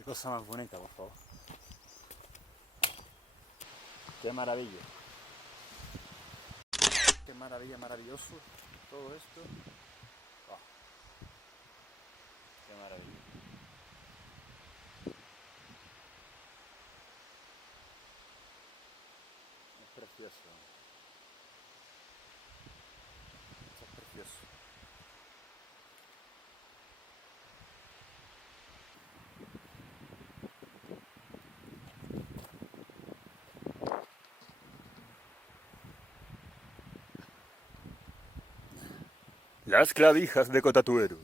Qué cosa más bonita, por favor. Qué maravilla. Qué maravilla, maravilloso todo esto. Oh, qué maravilla. Es precioso. Esto es precioso. Las clavijas de Cotatuero.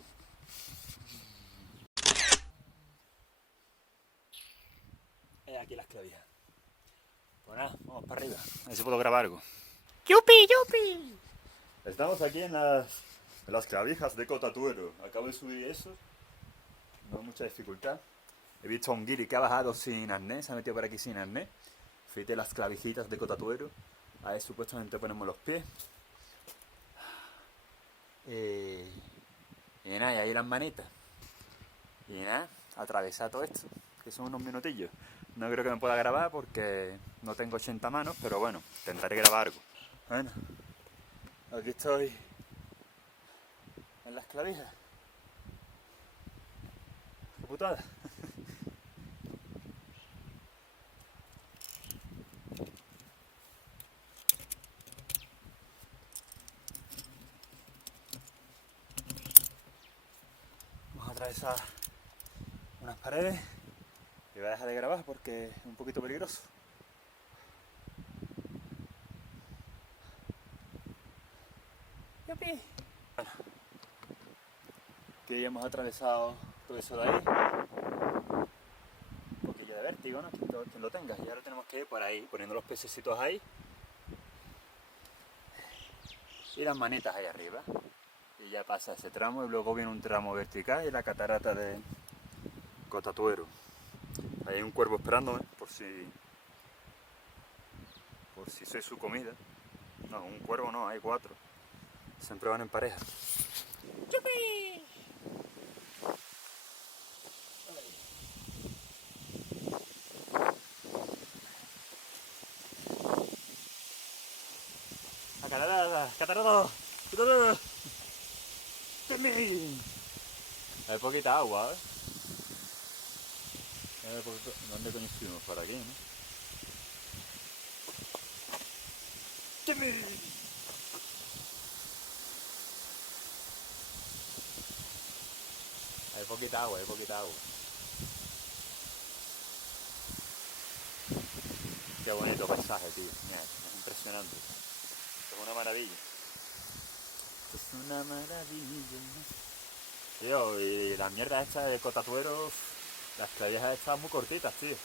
Aquí las clavijas. Pues nada, vamos para arriba. A ver si puedo grabar algo. ¡Yupi, yupi! Estamos aquí en las clavijas de Cotatuero. Acabo de subir eso. No hay mucha dificultad. He visto a un guiri que ha bajado sin arnés, se ha metido por aquí sin arnés. Fíjate las clavijitas de Cotatuero. Ahí supuestamente ponemos los pies. Y nada, y ahí las manitas. Y nada, atravesar todo esto, que son unos minutillos. No creo que me pueda grabar porque no tengo 80 manos, pero bueno, intentaré grabar algo. Bueno, aquí estoy en las clavijas. Qué putada. Vamos a atravesar unas paredes y voy a dejar de grabar porque es un poquito peligroso. ¡Yupi! Bueno, que ya hemos atravesado todo eso de ahí. Un poquillo de vértigo, ¿no? Quien lo tenga. Y ahora tenemos que ir por ahí, poniendo los pececitos ahí. Y las manitas ahí arriba. Y ya pasa ese tramo y luego viene un tramo vertical y la catarata de Cotatuero. Hay un cuervo esperándome por si soy su comida. No, un cuervo no, hay 4. Siempre van en pareja. ¡Yupi! ¡La catarata! ¡Catarata! ¡Catarata! Hay poquita agua, ¿eh? ¿Dónde coño estuvimos? Por aquí, ¿no? Hay poquita agua, hay poquita agua. Qué bonito paisaje, tío. Mira, es impresionante. Es una maravilla. Es una maravilla. Tío, y la mierda esta de Cotatuero, las clavijas estas muy cortitas, tío.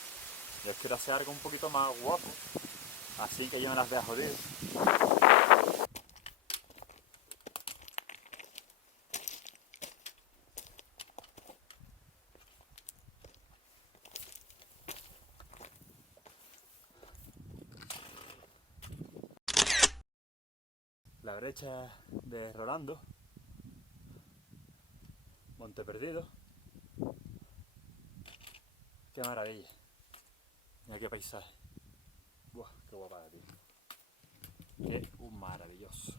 Yo quiero hacer algo un poquito más guapo. Así que yo me las vea jodido. La brecha de Rolando. Monte Perdido. Qué maravilla. Mira qué paisaje. Buah, qué guapada, tío. Qué maravilloso.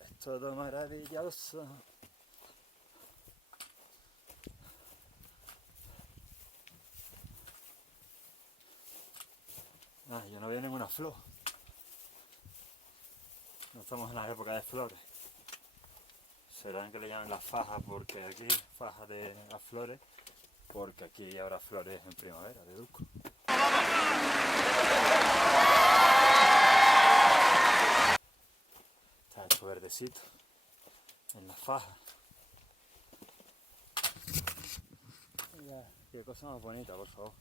Es todo maravilloso. Ah, yo no veo ninguna flor. No estamos en la época de flores. Serán que le llaman las fajas porque aquí, fajas de las flores, porque aquí habrá flores en primavera, deduzco. Está hecho verdecito en las fajas. Mira, qué cosa más bonita, por favor.